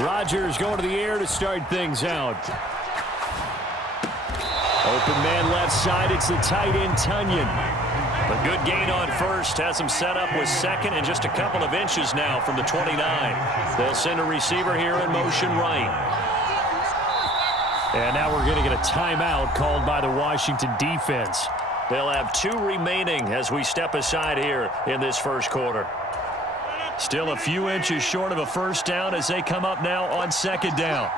Rodgers going to the air to start things out. Open man left side. It's the tight end, Tunyon. A good gain on first. Has him set up with second and just a couple of inches now from the 29. They'll send a receiver here in motion right. And now we're going to get a timeout called by the Washington defense. They'll have 2 remaining as we step aside here in this first quarter. Still a few inches short of a first down as they come up now on second down.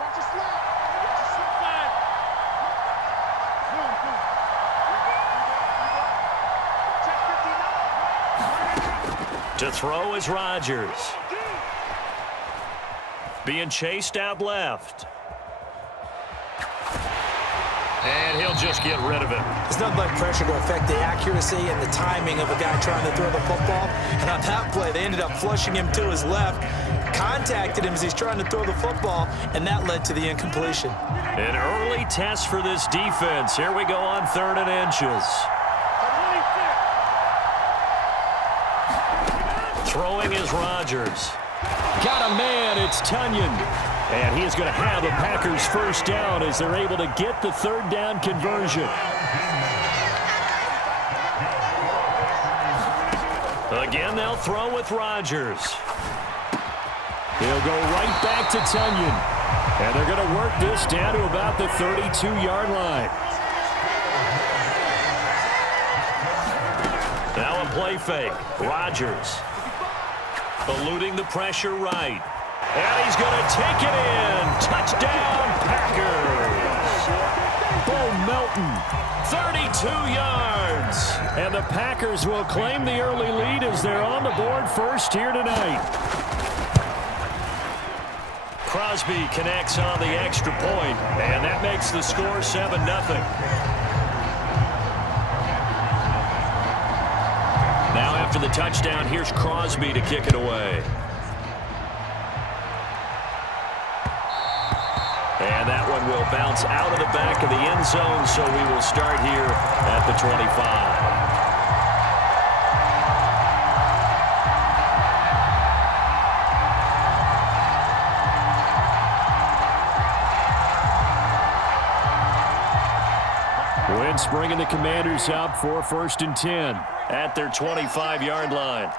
To throw is Rodgers. Being chased out left. And he'll just get rid of it. There's nothing like pressure to affect the accuracy and the timing of a guy trying to throw the football. And on that play, they ended up flushing him to his left, contacted him as he's trying to throw the football, and that led to the incompletion. An early test for this defense. Here we go on 3rd and inches. Throwing is Rodgers. Got a man. It's Tunyon. And he is going to have the Packers first down as they're able to get the 3rd down conversion. Again, they'll throw with Rodgers. He'll go right back to Tunyon. And they're going to work this down to about the 32-yard line. Now a play fake. Rodgers. Eluding the pressure right. And he's going to take it in. Touchdown, Packers. Bo Melton, 32 yards. And the Packers will claim the early lead as they're on the board first here tonight. Crosby connects on the extra point, and that makes the score 7-0. Now after the touchdown, here's Crosby to kick it away. And that one will bounce out of the back of the end zone, so we will start here at the 25. Wentz bringing the Commanders up for 1st and 10 at their 25-yard line.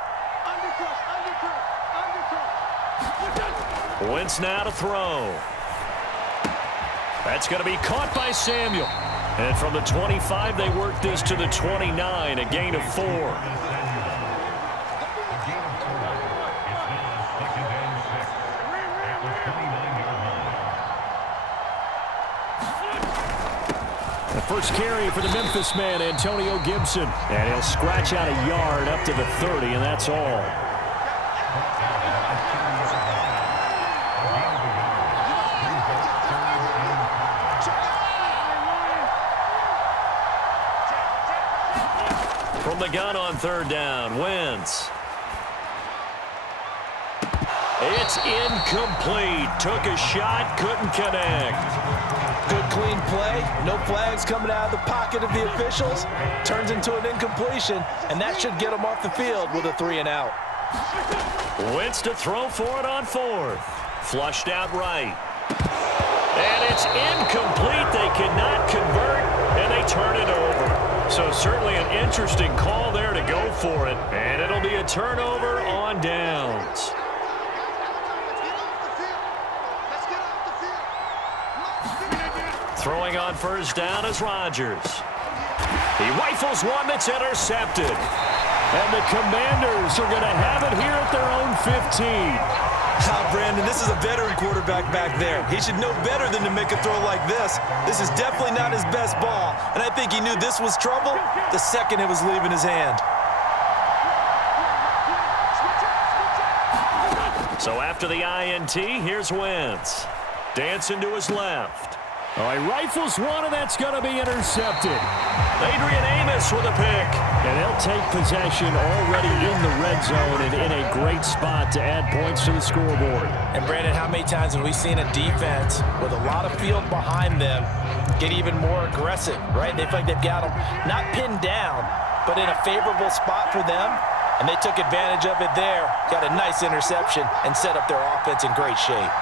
Wentz now to throw. That's going to be caught by Samuel. And from the 25, they work this to the 29, a gain of 4. The first carry for the Memphis man, Antonio Gibson. And he'll scratch out a yard up to the 30, and that's all. From the gun on 3rd down, Wentz. It's incomplete. Took a shot, couldn't connect. Good clean play. No flags coming out of the pocket of the officials. Turns into an incompletion, and that should get him off the field with a 3 and out. Wentz to throw for it on 4th. Flushed out right. And it's incomplete. They cannot convert, and they turn it over. So certainly an interesting call there to go for it. And it'll be a turnover on downs. Throwing on 1st down is Rodgers. He rifles one that's intercepted. And the Commanders are going to have it here at their own 15. Brandon, this is a veteran quarterback back there. He should know better than to make a throw like this. This is definitely not his best ball, and I think he knew this was trouble the second it was leaving his hand. So after the INT, here's Wentz. Dancing to his left. Oh, he rifles one, and that's going to be intercepted. Adrian Amos with a pick. And they'll take possession already in the red zone and in a great spot to add points to the scoreboard. And, Brandon, how many times have we seen a defense with a lot of field behind them get even more aggressive, right? They feel like they've got them not pinned down, but in a favorable spot for them, and they took advantage of it there, got a nice interception, and set up their offense in great shape.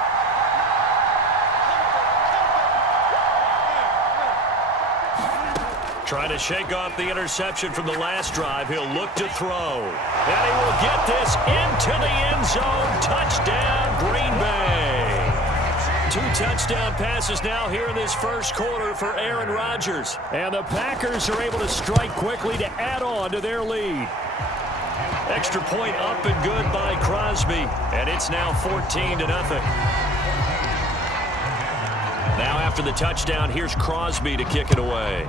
Trying to shake off the interception from the last drive. He'll look to throw. And he will get this into the end zone. Touchdown, Green Bay. 2 touchdown passes now here in this first quarter for Aaron Rodgers. And the Packers are able to strike quickly to add on to their lead. Extra point up and good by Crosby. And it's now 14-0. Now after the touchdown, here's Crosby to kick it away.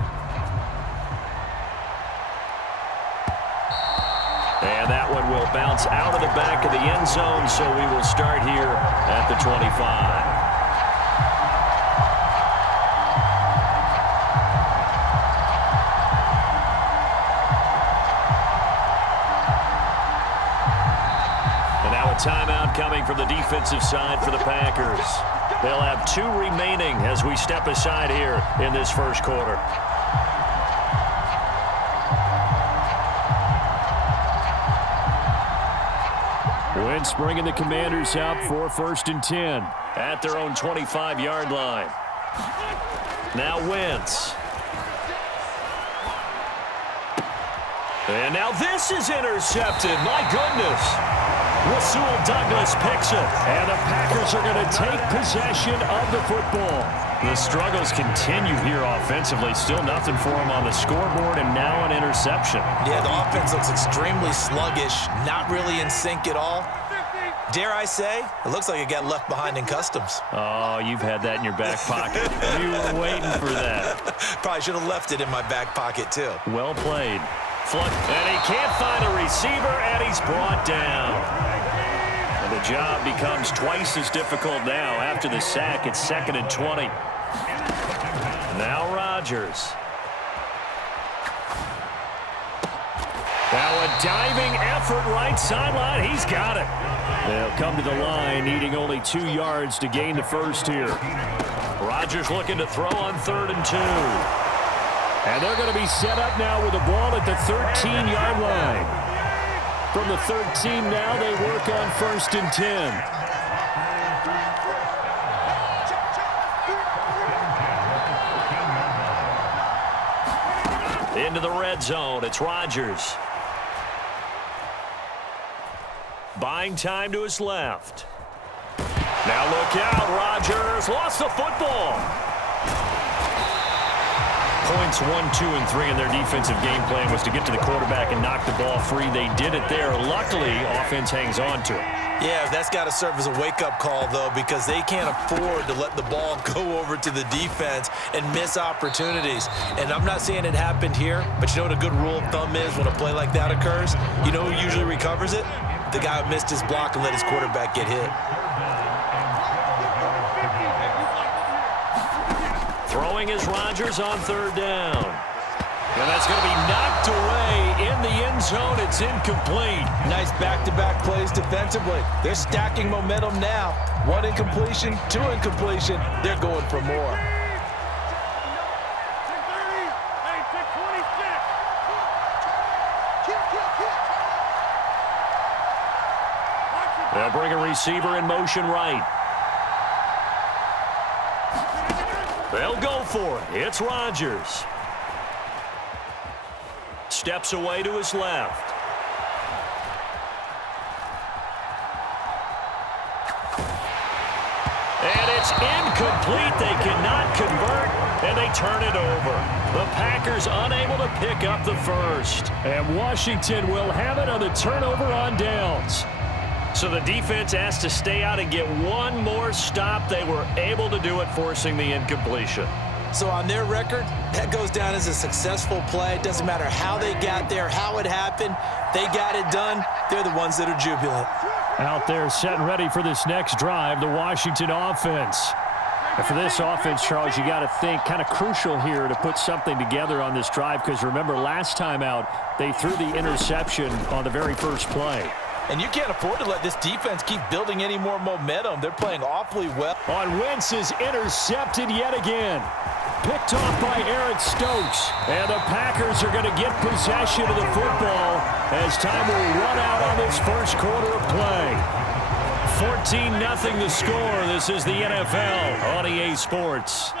And that one will bounce out of the back of the end zone, so we will start here at the 25. Timeout coming from the defensive side for the Packers. They'll have 2 remaining as we step aside here in this first quarter. Wentz bringing the Commanders out for 1st and 10 at their own 25-yard line. Now Wentz. And now this is intercepted. My goodness. Rasul Douglas picks it, and the Packers are going to take possession of the football. The struggles continue here offensively. Still nothing for them on the scoreboard, and now an interception. Yeah, the offense looks extremely sluggish, not really in sync at all. Dare I say, it looks like it got left behind in customs. Oh, you've had that in your back pocket. You were waiting for that. Probably should have left it in my back pocket, too. Well played. And he can't find a receiver, and he's brought down. And the job becomes twice as difficult now after the sack. It's 2nd and 20. Now Rodgers. Now a diving effort right sideline. He's got it. They'll come to the line, needing only 2 yards to gain the first here. Rodgers looking to throw on 3rd and 2. And they're going to be set up now with the ball at the 13-yard line. From the 13 now, they work on 1st and 10. Into the red zone. It's Rodgers. Buying time to his left. Now look out. Rodgers lost the football. Points 1, 2, and 3 in their defensive game plan was to get to the quarterback and knock the ball free. They did it there. Luckily, offense hangs on to it. Yeah, that's got to serve as a wake-up call, though, because they can't afford to let the ball go over to the defense and miss opportunities. And I'm not saying it happened here, but you know what a good rule of thumb is when a play like that occurs? You know who usually recovers it? The guy who missed his block and let his quarterback get hit. Throwing is Rodgers on 3rd down. And that's going to be knocked away in the end zone. It's incomplete. Nice back-to-back plays defensively. They're stacking momentum now. 1 incompletion, 2 incompletion. They're going for more. They'll bring a receiver in motion right. They'll go for it. It's Rodgers. Steps away to his left. And it's incomplete. They cannot convert, and they turn it over. The Packers unable to pick up the first. And Washington will have it on the turnover on downs. So the defense has to stay out and get one more stop. They were able to do it, forcing the incompletion. So on their record, that goes down as a successful play. It doesn't matter how they got there, how it happened. They got it done. They're the ones that are jubilant. Out there set and ready for this next drive, the Washington offense. And for this offense, Charles, you got to think kind of crucial here to put something together on this drive, because remember last time out, they threw the interception on the very first play. And you can't afford to let this defense keep building any more momentum. They're playing awfully well. On Wentz is intercepted yet again. Picked off by Eric Stokes. And the Packers are going to get possession of the football as time will run out on this first quarter of play. 14-0 the score. This is the NFL on EA Sports.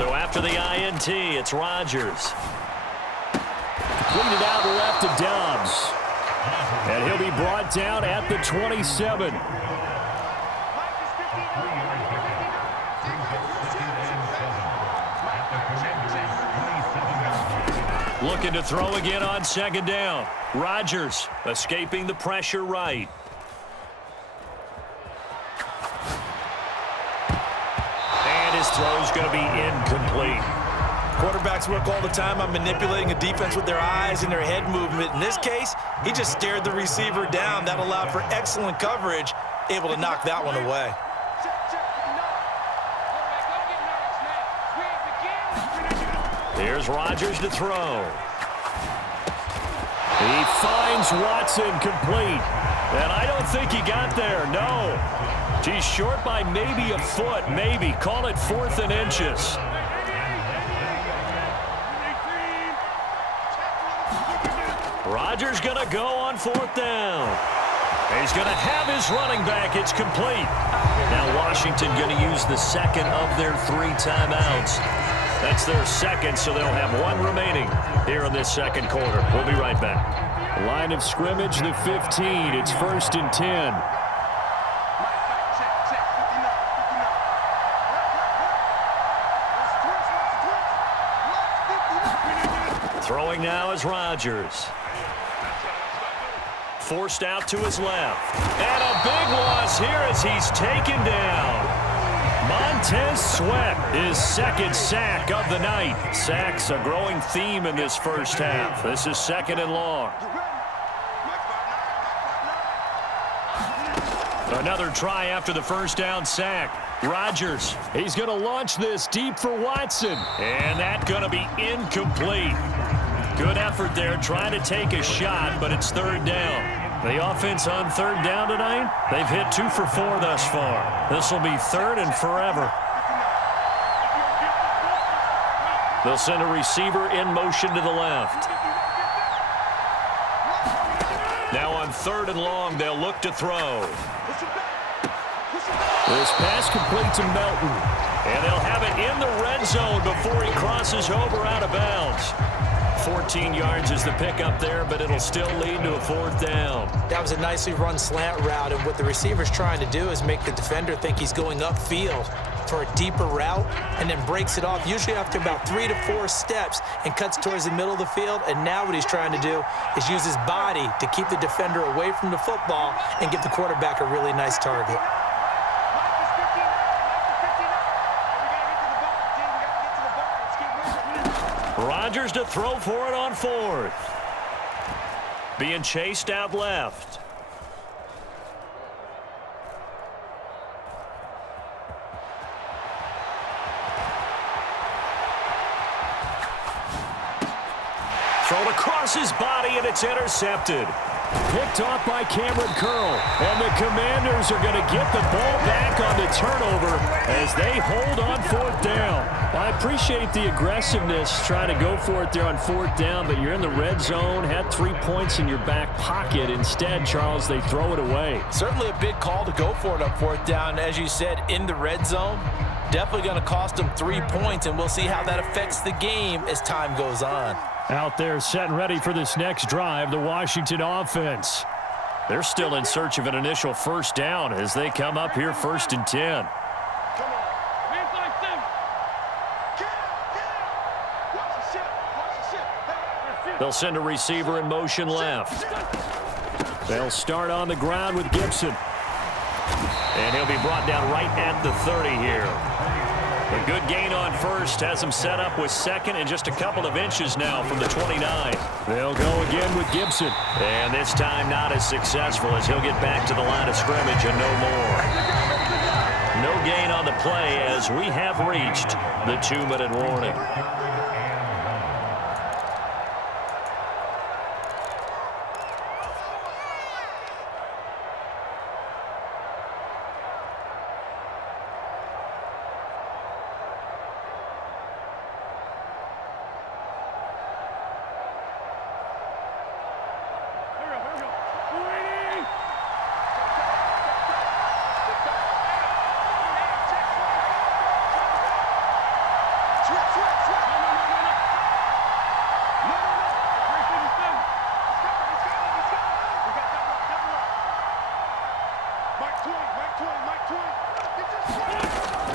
So after the INT, it's Rodgers. Completed out left to Dobbs. And he'll be brought down at the 27. Looking to throw again on second down. Rodgers escaping the pressure right. And his throw's going to be incomplete. Quarterbacks work all the time on manipulating a defense with their eyes and their head movement. In this case, he just stared the receiver down. That allowed for excellent coverage, able to knock that one away. Here's Rodgers to throw. He finds Watson complete. And I don't think he got there, no. He's short by maybe a foot, maybe. Call it 4th and inches. Rodgers going to go on 4th down. He's going to have his running back. It's complete. Now Washington going to use the second of their 3 timeouts. That's their second, so they'll have 1 remaining here in this second quarter. We'll be right back. Line of scrimmage, the 15. It's 1st and 10. Throwing now is Rodgers. Forced out to his left. And a big loss here as he's taken down. Montez Sweat, his 2nd sack of the night. Sacks a growing theme in this first half. This is 2nd and long. Another try after the first down sack. Rodgers, he's going to launch this deep for Watson. And that's going to be incomplete. Good effort there trying to take a shot, but it's 3rd down. The offense on 3rd down tonight, they've hit 2 for 4 thus far. This will be 3rd and forever. They'll send a receiver in motion to the left. Now on 3rd and long, they'll look to throw. This pass complete to Melton. And they'll have it in the red zone before he crosses over out of bounds. 14 yards is the pickup there, but it'll still lead to a 4th down. That was a nicely run slant route, and what the receiver's trying to do is make the defender think he's going upfield for a deeper route and then breaks it off, usually after about 3 to 4 steps, and cuts towards the middle of the field. And now what he's trying to do is use his body to keep the defender away from the football and give the quarterback a really nice target. Rodgers to throw for it on 4th. Being chased out left. Thrown across his body, and it's intercepted. Picked off by Cameron Curl. And the Commanders are going to get the ball back on the turnover as they hold on 4th down. I appreciate the aggressiveness trying to go for it there on 4th down, but you're in the red zone, had 3 points in your back pocket. Instead, Charles, they throw it away. Certainly a big call to go for it on 4th down. As you said, in the red zone, definitely going to cost them 3 points, and we'll see how that affects the game as time goes on. Out there set and ready for this next drive, the Washington offense. They're still in search of an initial 1st down as they come up here 1st and 10. They'll send a receiver in motion left. They'll start on the ground with Gibson. And he'll be brought down right at the 30 here. A good gain on 1st has him set up with 2nd and just a couple of inches now from the 29. They'll go again with Gibson. And this time not as successful as he'll get back to the line of scrimmage and no more. No gain on the play as we have reached the 2-minute warning.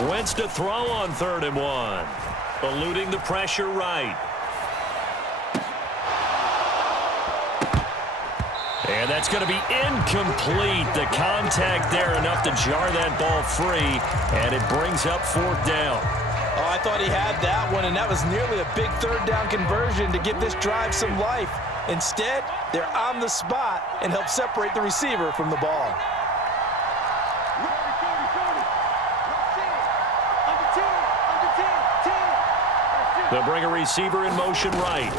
Wentz to throw on 3rd and 1. Eluding the pressure right. And that's going to be incomplete. The contact there enough to jar that ball free, and it brings up 4th down. Oh, I thought he had that one, and that was nearly a big 3rd down conversion to give this drive some life. Instead, they're on the spot and help separate the receiver from the ball. They'll bring a receiver in motion right.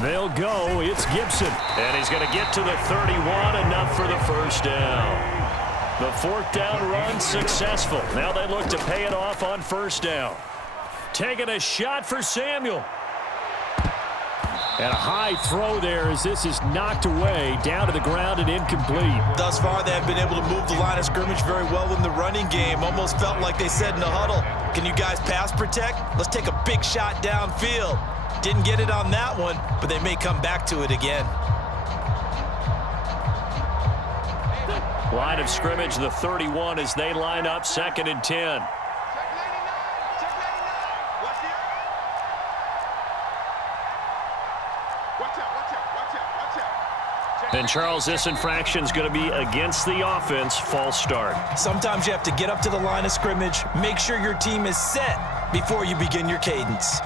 They'll go. It's Gibson. And he's going to get to the 31, enough for the 1st down. The 4th down run successful. Now they look to pay it off on 1st down. Taking a shot for Samuel. And a high throw there as this is knocked away, down to the ground and incomplete. Thus far, they have been able to move the line of scrimmage very well in the running game. Almost felt like they said in the huddle, can you guys pass protect? Let's take a big shot downfield. Didn't get it on that one, but they may come back to it again. Line of scrimmage, the 31 as they line up 2nd and 10. And Charles, this infraction is going to be against the offense. False start. Sometimes you have to get up to the line of scrimmage, make sure your team is set before you begin your cadence.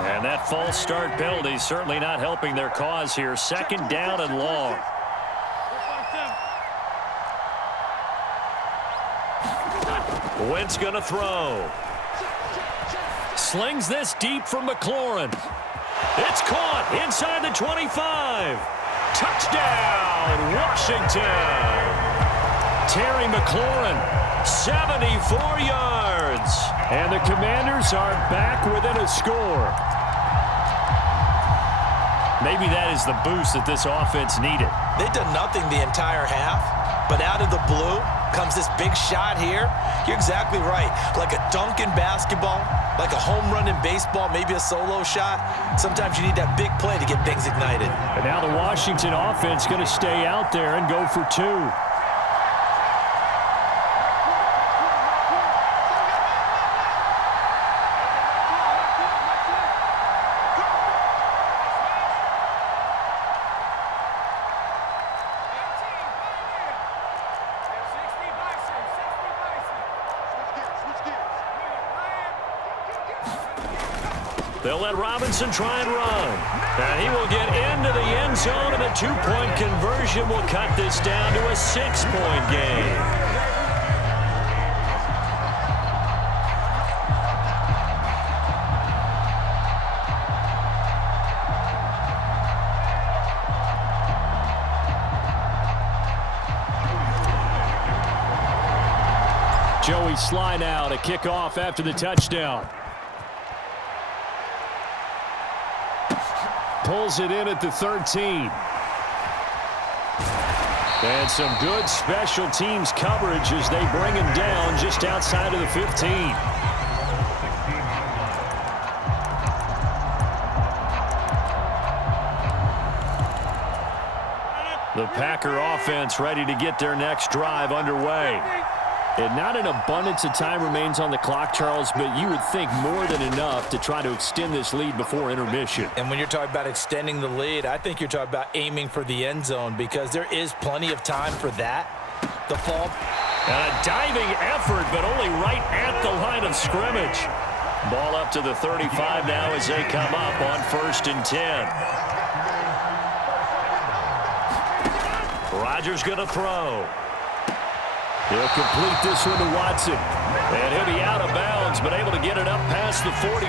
And that false start penalty certainly not helping their cause here. 2nd down and long. Wentz going to throw. Slings this deep from McLaurin. It's caught inside the 25. Touchdown, Washington. Terry McLaurin, 74 yards. And the Commanders are back within a score. Maybe that is the boost that this offense needed. They've done nothing the entire half, but out of the blue comes this big shot here. You're exactly right. Like a dunk in basketball, like a home run in baseball, maybe a solo shot. Sometimes you need that big play to get things ignited. And now the Washington offense going to stay out there and go for 2. They'll let Robinson try and run. And he will get into the end zone, and a 2-point conversion will cut this down to a 6-point game. Joey Sly now to kick off after the touchdown. Pulls it in at the 13. And some good special teams coverage as they bring him down just outside of the 15. The Packer offense ready to get their next drive underway. And not an abundance of time remains on the clock, Charles, but you would think more than enough to try to extend this lead before intermission. And when you're talking about extending the lead, I think you're talking about aiming for the end zone because there is plenty of time for that. The fall. And a diving effort, but only right at the line of scrimmage. Ball up to the 35 now as they come up on 1st and 10. Rodgers going to throw. He'll complete this one to Watson. And he'll be out of bounds, but able to get it up past the 45.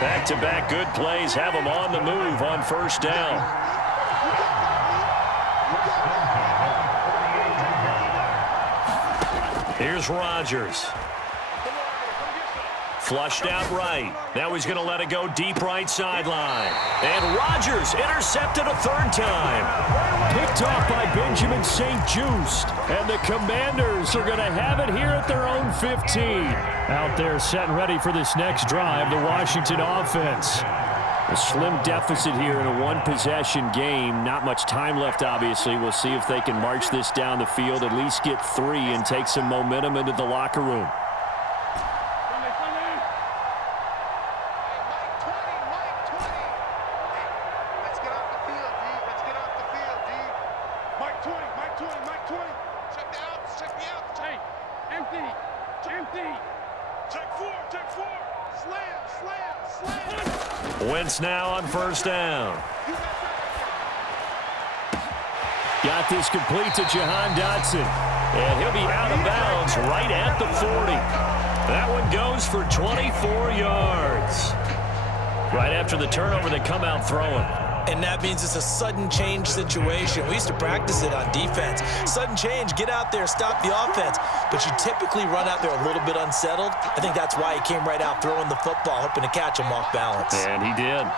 Back-to-back good plays have him on the move on 1st down. Here's Rodgers. Flushed out right. Now he's going to let it go deep right sideline. And Rodgers intercepted a 3rd time. Picked off by Benjamin St-Juste. And the Commanders are going to have it here at their own 15. Out there set and ready for this next drive, the Washington offense. A slim deficit here in a one-possession game. Not much time left, obviously. We'll see if they can march this down the field, at least get 3, and take some momentum into the locker room. Wentz now on first down. Got this complete to Jahan Dotson. And he'll be out of bounds right at the 40. That one goes for 24 yards. Right after the turnover, they come out throwing. And that means it's a sudden change situation. We used to practice it on defense. Sudden change, get out there, stop the offense. But you typically run out there a little bit unsettled. I think that's why he came right out throwing the football, hoping to catch him off balance. And he did.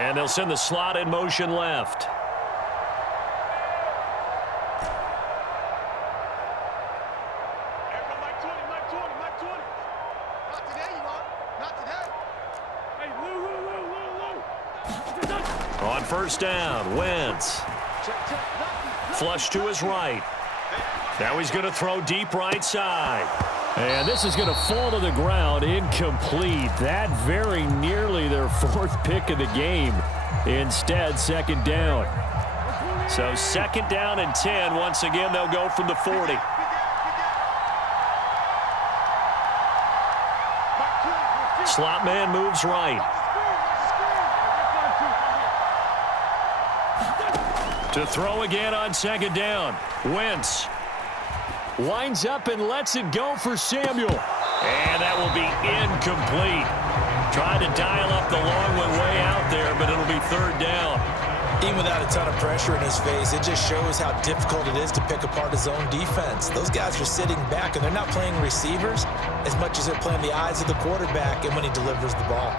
And they'll send the slot in motion left. On first down, Wentz. Flush to his right. Now he's going to throw deep right side. And this is going to fall to the ground, incomplete. That very nearly their 4th pick of the game. Instead, second down. So second down and 10. Once again, they'll go from the 40. Slot man moves right. To throw again on second down. Wentz lines up and lets it go for Samuel. And that will be incomplete. Tried to dial up the long one way out there, but it'll be third down. Even without a ton of pressure in his face, it just shows how difficult it is to pick apart his own defense. Those guys are sitting back, and they're not playing receivers as much as they're playing the eyes of the quarterback and when he delivers the ball.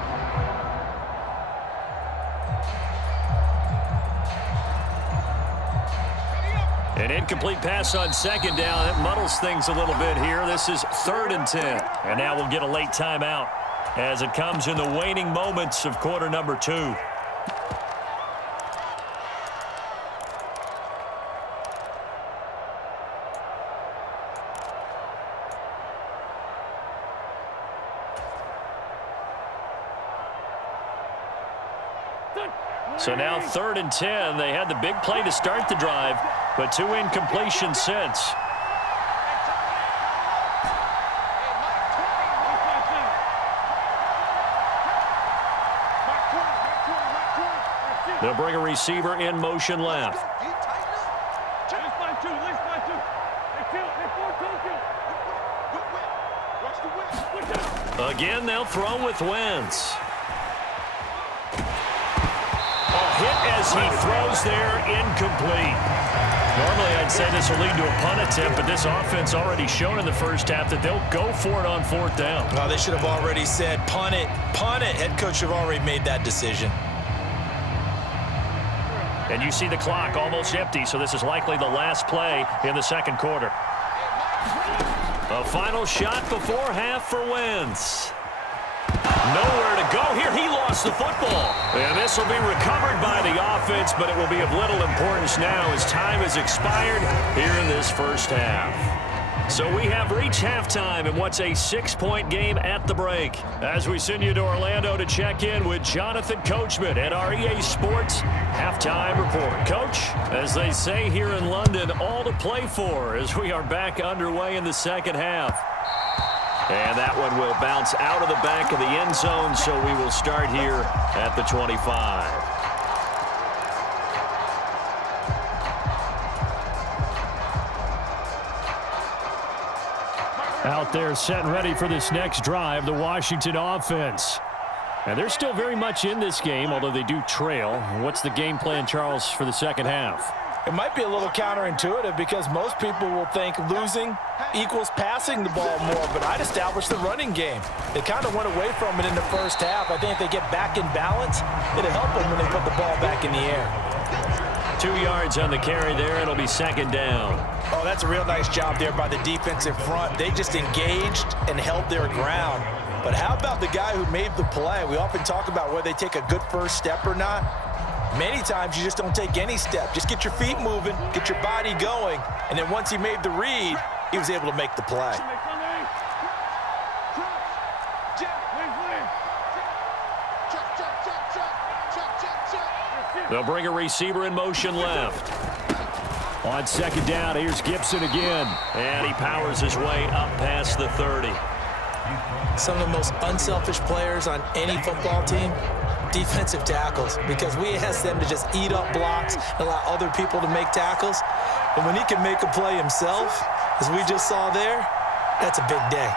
An incomplete pass on second down. That muddles things a little bit here. This is 3rd and 10. And now we'll get a late timeout as it comes in the waning moments of quarter number 2. So now 3rd and 10. They had the big play to start the drive, but 2 incompletions since. They'll bring a receiver in motion left. Again, they'll throw with Wentz. Hit as he throws there, incomplete. Normally, I'd say this will lead to a punt attempt, but this offense already shown in the first half that they'll go for it on 4th down. Oh, they should have already said, punt it, punt it. Head coach have already made that decision. And you see the clock almost empty, so this is likely the last play in the second quarter. A final shot before half for Wentz. Nowhere to go here. He lost the football. And this will be recovered by the offense, but it will be of little importance now as time has expired here in this first half. So we have reached halftime in what's a 6-point game at the break. As we send you to Orlando to check in with Jonathan Coachman at our EA Sports Halftime Report. Coach, as they say here in London, all to play for as we are back underway in the second half. And that one will bounce out of the back of the end zone, so we will start here at the 25. Out there set and ready for this next drive, the Washington offense. And they're still very much in this game, although they do trail. What's the game plan, Charles, for the second half? It might be a little counterintuitive because most people will think losing equals passing the ball more, but I'd establish the running game. They kind of went away from it in the first half. I think if they get back in balance, it'll help them when they put the ball back in the air. 2 yards on the carry there. It'll be second down. Oh, that's a real nice job there by the defensive front. They just engaged and held their ground. But how about the guy who made the play? We often talk about whether they take a good first step or not. Many times you just don't take any step. Just get your feet moving, get your body going, and then once he made the read, he was able to make the play. They'll bring a receiver in motion left. On second down, here's Gibson again. And he powers his way up past the 30. Some of the most unselfish players on any football team, defensive tackles, because we ask them to just eat up blocks and allow other people to make tackles. But when he can make a play himself, as we just saw there, that's a big day.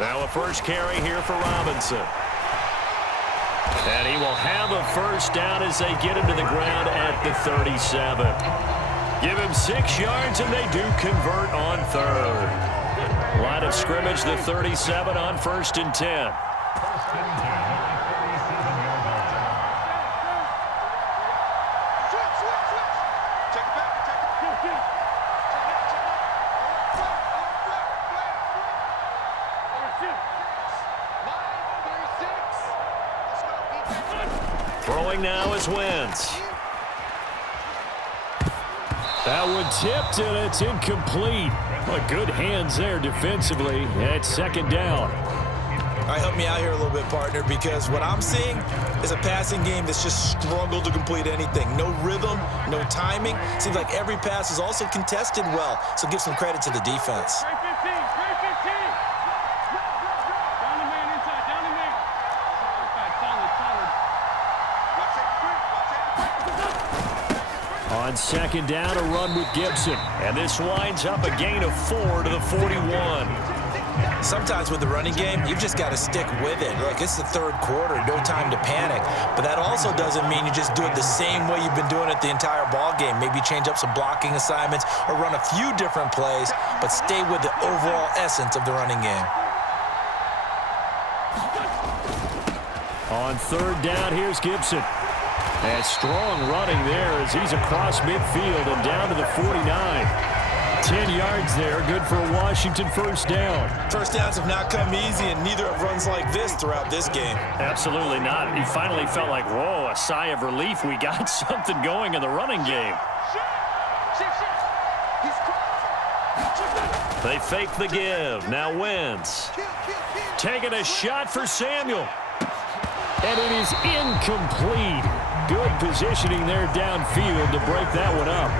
Now a first carry here for Robinson. And he will have a first down as they get him to the ground at the 37. Give him 6 yards, and they do convert on third. Line of scrimmage, the 37 on 1st and 10. Throwing now is Wentz. That one tipped, and it's incomplete. But good hands there defensively at second down. All right, help me out here a little bit, partner, because what I'm seeing is a passing game that's just struggled to complete anything. No rhythm, no timing. Seems like every pass is also contested well, so give some credit to the defense. On second down, a run with Gibson. And this winds up a gain of 4 to the 41. Sometimes with the running game, you've just got to stick with it. Look, it's the third quarter, no time to panic. But that also doesn't mean you just do it the same way you've been doing it the entire ball game. Maybe change up some blocking assignments or run a few different plays, but stay with the overall essence of the running game. On third down, here's Gibson. And strong running there as he's across midfield and down to the 49. 10 yards there, good for a Washington first down. First downs have not come easy, and neither have runs like this throughout this game. Absolutely not. He finally felt like, whoa, a sigh of relief. We got something going in the running game. They fake the give. Now Wentz. Taking a shot for Samuel. And it is incomplete. Good positioning there downfield to break that one up.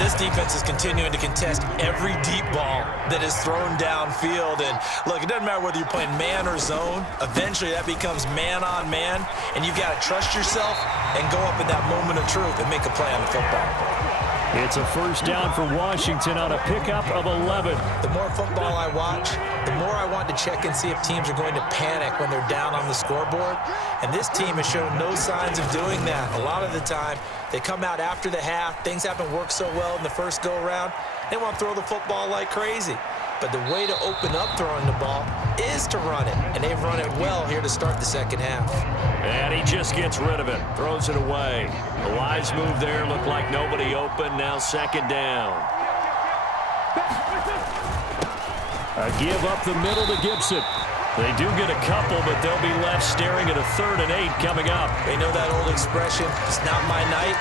This defense is continuing to contest every deep ball that is thrown downfield. And look, it doesn't matter whether you're playing man or zone. Eventually, that becomes man on man. And you've got to trust yourself and go up in that moment of truth and make a play on the football. It's a first down for Washington on a pickup of 11. The more football I watch, the more I want to check and see if teams are going to panic when they're down on the scoreboard. And this team has shown no signs of doing that. A lot of the time, they come out after the half. Things haven't worked so well in the first go-around. They want to throw the football like crazy. But the way to open up throwing the ball is to run it. And they've run it well here to start the second half. And he just gets rid of it. Throws it away. The wise move there. Looked like nobody open. Now second down. A give up the middle to Gibson. They do get a couple, but they'll be left staring at a 3rd and 8 coming up. They know that old expression, it's not my night.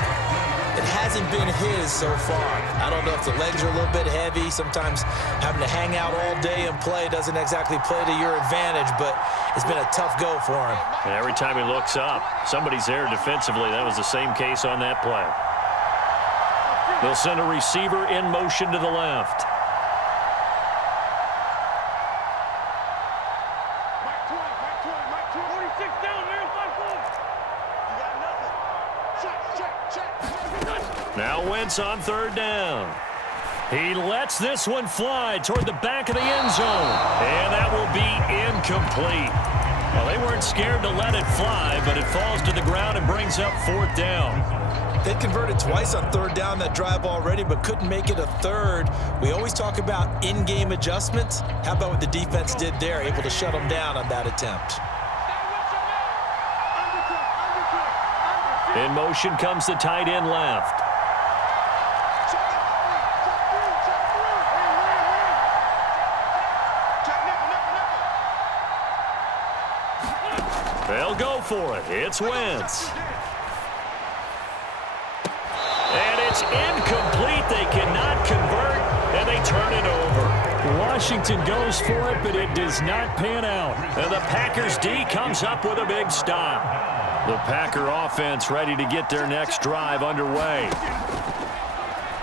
It hasn't been his so far. I don't know if the legs are a little bit heavy. Sometimes having to hang out all day and play doesn't exactly play to your advantage, but it's been a tough go for him. And every time he looks up, somebody's there defensively. That was the same case on that play. They'll send a receiver in motion to the left. Now Wentz on 3rd down. He lets this one fly toward the back of the end zone. And that will be incomplete. Well, they weren't scared to let it fly, but it falls to the ground and brings up 4th down. They converted twice on third down that drive already, but couldn't make it a third. We always talk about in-game adjustments. How about what the defense did there, able to shut them down on that attempt? In motion comes the tight end left. They'll go for it. It's Wentz. And it's incomplete. They cannot convert, and they turn it over. Washington goes for it, but it does not pan out. And the Packers D comes up with a big stop. The Packer offense ready to get their next drive underway.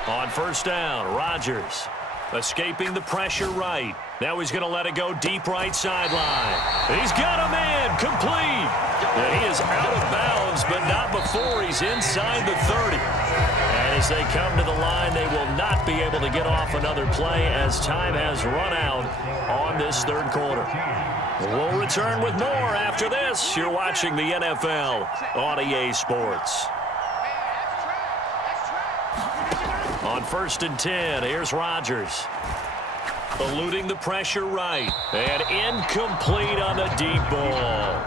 On first down, Rodgers escaping the pressure right. Now he's going to let it go deep right sideline. He's got a man complete. And he is out of bounds, but not before he's inside the 30. And as they come to the line, they will not be able to get off another play as time has run out on this third quarter. We'll return with more after this. You're watching the NFL on EA Sports. On first and 10, here's Rodgers. Eluding the pressure right. And incomplete on the deep ball.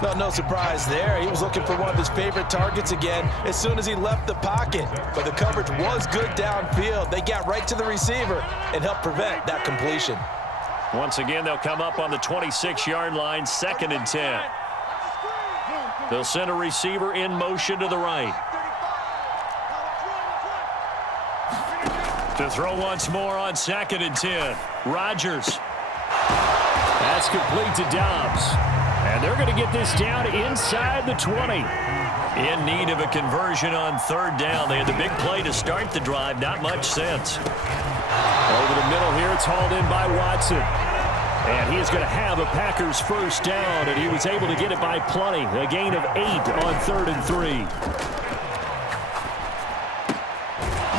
Well, no surprise there. He was looking for one of his favorite targets again as soon as he left the pocket. But the coverage was good downfield. They got right to the receiver and helped prevent that completion. Once again, they'll come up on the 26-yard line, 2nd and 10. They'll send a receiver in motion to the right. To throw once more on 2nd and 10. Rodgers. That's complete to Dobbs. And they're going to get this down inside the 20. In need of a conversion on third down. They had the big play to start the drive. Not much sense. Over the middle here, it's hauled in by Watson. And he is going to have a Packers first down, and he was able to get it by plenty. A gain of 8 on 3rd and 3.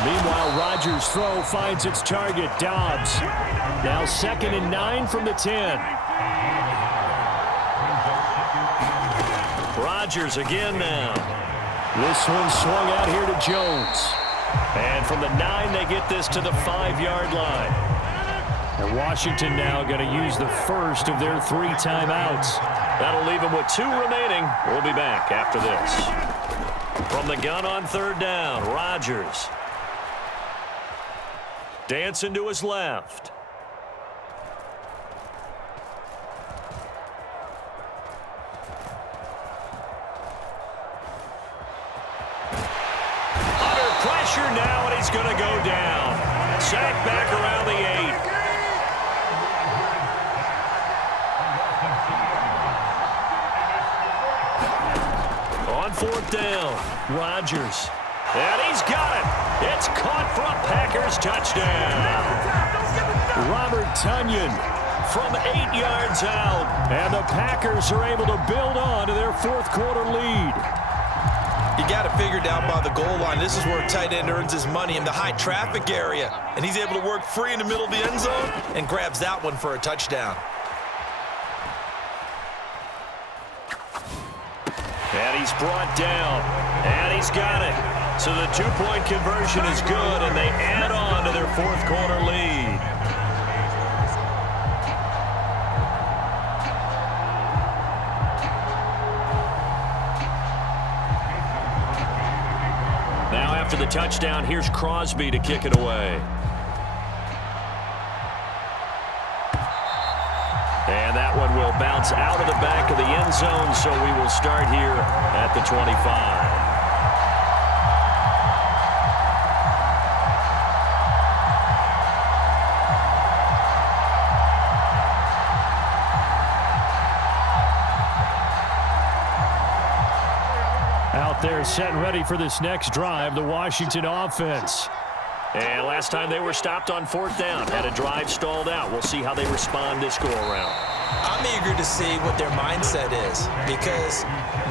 Meanwhile, Rodgers' throw finds its target, Dobbs. Now 2nd and 9 from the 10. Rodgers again now. This one swung out here to Jones. And from the 9, they get this to the 5-yard line. And Washington now going to use the first of their 3 timeouts. That'll leave them with 2 remaining. We'll be back after this. From the gun on third down, Rodgers. Dancing to his left. Now, and he's going to go down. Sacked back around the 8. On fourth down, Rodgers. And he's got it. It's caught for a Packers touchdown. Robert Tonyan from 8 yards out. And the Packers are able to build on to their fourth quarter lead. You got to figure down by the goal line. This is where a tight end earns his money in the high traffic area. And he's able to work free in the middle of the end zone and grabs that one for a touchdown. And he's brought down. And he's got it. So the 2-point conversion is good, and they add on to their fourth quarter lead. After the touchdown, here's Crosby to kick it away. And that one will bounce out of the back of the end zone, so we will start here at the 25. They're set and ready for this next drive, the Washington offense. And last time they were stopped on fourth down, had a drive stalled out. We'll see how they respond this go-around. I'm eager to see what their mindset is, because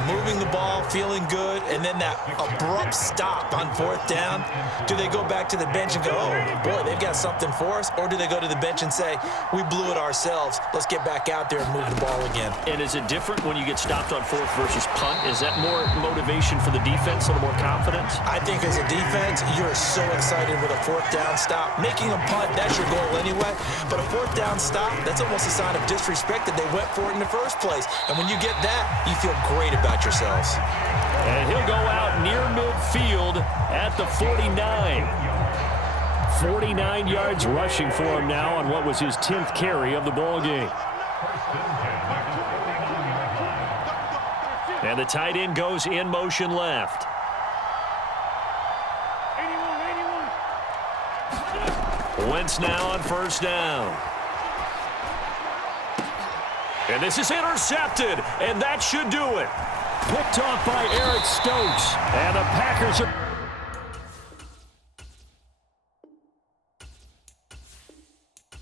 moving the ball, feeling good, and then that abrupt stop on 4th down, do they go back to the bench and go, oh, boy, they've got something for us? Or do they go to the bench and say, we blew it ourselves, let's get back out there and move the ball again? And is it different when you get stopped on 4th versus punt? Is that more motivation for the defense, a little more confidence? I think as a defense, you're so excited with a 4th down stop. Making a punt, that's your goal anyway. But a 4th down stop, that's almost a sign of disrespect that they went for it in the first place. And when you get that, you feel great about yourselves. And he'll go out near midfield at the 49. 49 yards rushing for him now on what was his 10th carry of the ball game. And the tight end goes in motion left. Wentz now on 1st down. And this is intercepted, and that should do it. Picked off by Eric Stokes. And the Packers are...